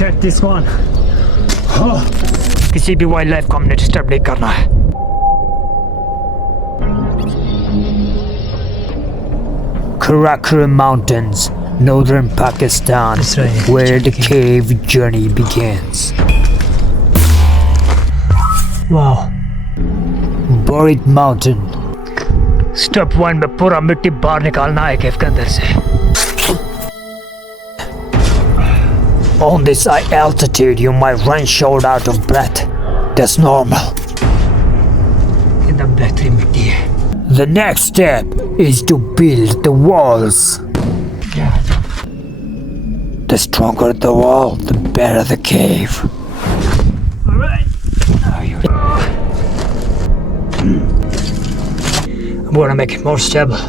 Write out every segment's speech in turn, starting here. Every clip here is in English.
check this one. किसी भी wild life को हमने डिस्टर्ब नहीं करना है. Karakoram Mountains, northern Pakistan, where the cave journey begins. Wow. Buried mountain. Step 1 में पूरा मिट्टी बाहर निकालना है केव के अंदर से. On this high altitude, you might run short out of breath. That's normal. कितना बेहतरीन मिट्टी है. The next step is to build the walls. The stronger the wall, the better the cave. I'm gonna make it more stable.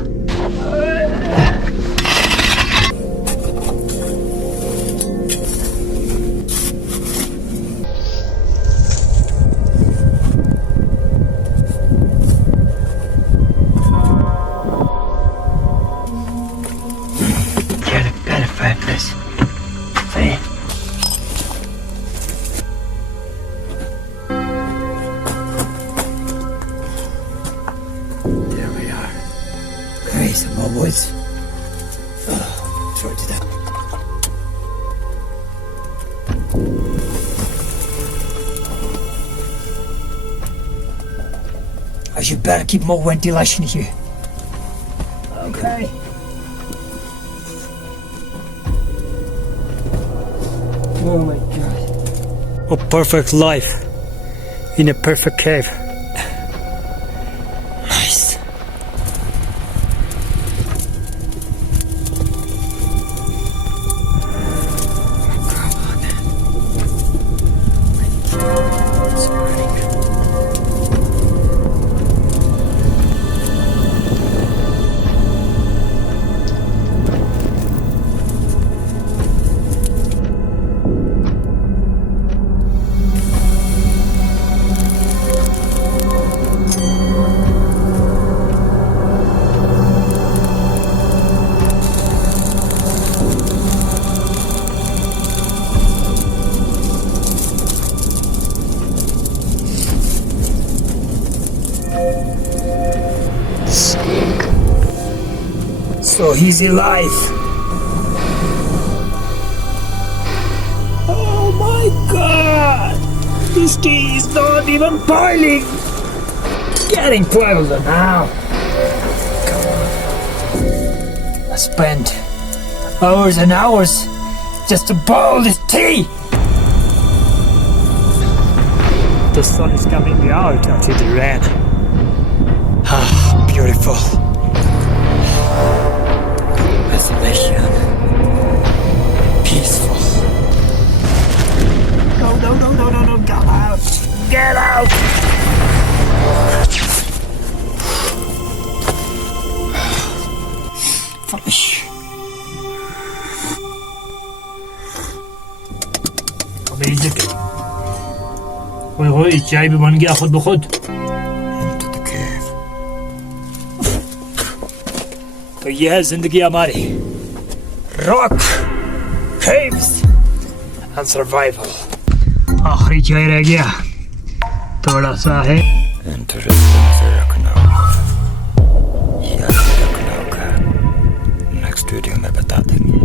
Get a better fireplace. See? There we are. Okay, some more woods. Throw it to that. I should better keep more ventilation here. Okay. Oh my god. A perfect life in a perfect cave. Nice. Come on. It's burning. So easy life. Oh my god! This tea is not even boiling! Getting closer now. Come on. I spent hours and hours just to boil this tea! The sun is coming out after the rain. Ah, beautiful. Isolation. Peaceful. No, get out! Get out! Finish. Amazing. ओए चाय भी बन गया खुद ब खुद. Into the cave. तो ये है जिंदगी हमारी. Rock, caves and survival. आखिरी चाय रह गया. थोड़ा सा है. Interesting से रखना. याद रखना होगा. Next वीडियो में बता देंगे.